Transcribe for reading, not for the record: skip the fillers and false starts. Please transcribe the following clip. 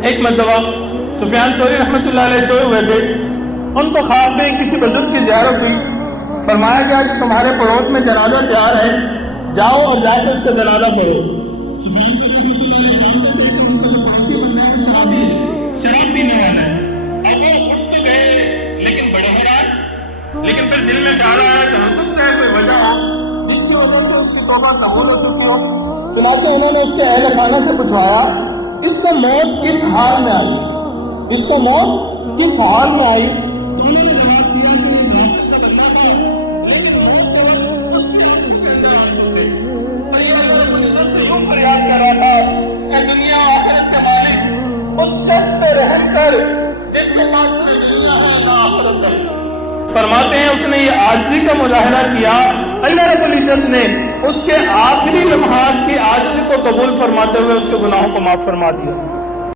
एक मरतबा सुफियान सौरी रहमतुल्लाह अलैह सोए हुए थे। उनको ख्वाब में किसी बुजुर्ग की ज़ियारत हुई। फरमाया गया कि तुम्हारे पड़ोस में जनाजा तैयार है, जाओ और जाकर उसका जनाजा पढ़ो। सुफियान सौरी रहमतुल्लाह अलैह ख्वाब में देखा उनको जो पड़ोसी बंदा है शराब पीने वाला है। अब वो उठ तो गए लेकिन बड़े हैरान, लेकिन फिर दिल में ख्याल आया कि हो सकता है कोई वजह हो जिसकी वजह से उसकी तौबा कबूल हो चुकी हो। चुनांचे उन्होंने उसके अहल खाना से पूछवाया, इसको मौत किस हाल में आई, इसको मौत किस हाल में आई। तो उन्होंने जवाब दिया कि ये गाफिल सा बंदा था, लेकिन मौत के वक्त उसके आंखों के अंदर आंसू थे और ये अल्लाह रब्बुल इज्जत से यूं फरियाद कर रहा था कि दुनिया आखिरत के मालिक उस शख्स पे रहम कर जिसके पास ना दुनिया है ना आखिरत है। फरमाते हैं उसने ये आजिज़ी का मुजाहिरा किया, अल्लाह रब्बुल इज्जत ने उसके आखिरी लम्हात की आजिज़ी को कबूल फरमाते हुए उसके गुनाहों को माफ फरमा दिया।